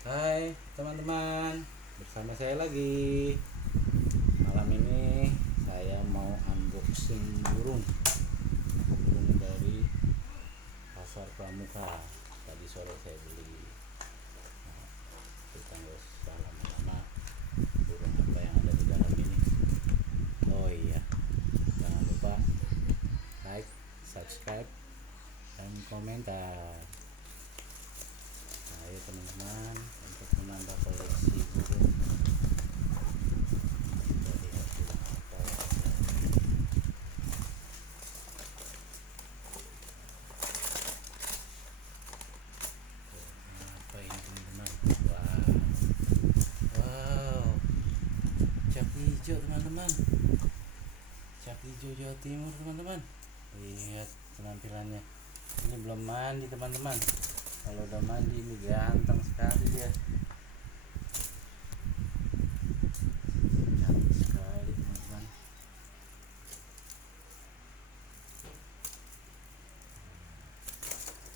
Hai teman-teman, bersama saya lagi. Malam ini saya mau unboxing burung dari pasar pramuka. Tadi sore saya beli. Nah, kita nggak usah lama-lama. Burung apa yang ada di dalam ini? Oh iya, jangan lupa like, subscribe, dan komentar. Ayo teman-teman, untuk menambah koleksi burung dari hasil apa apa ini teman-teman. Wow, cap hijau teman-teman, cap hijau Jawa Timur teman-teman. Lihat penampilannya, ini belum mandi teman-teman. Kalau udah mandi ini ganteng sekali dia, cantik sekali teman-teman.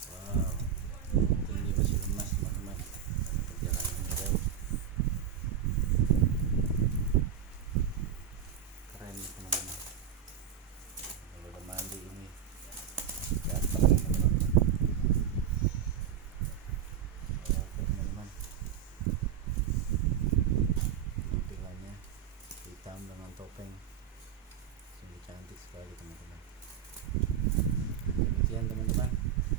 Wow, mungkin dia masih lemas teman-teman, perjalanan jauh. Keren nih teman-teman, kalau udah mandi ini ganteng teman-teman. Oke teman-teman, tampilannya hitam dengan topeng, sungguh cantik sekali teman-teman. Demikian teman-teman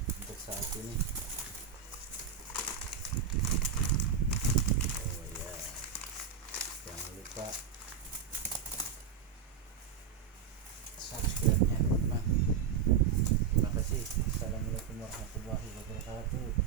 untuk saat ini. Oh ya, jangan lupa subscribe-nya teman-teman. Terima kasih. Assalamualaikum warahmatullahi wabarakatuh.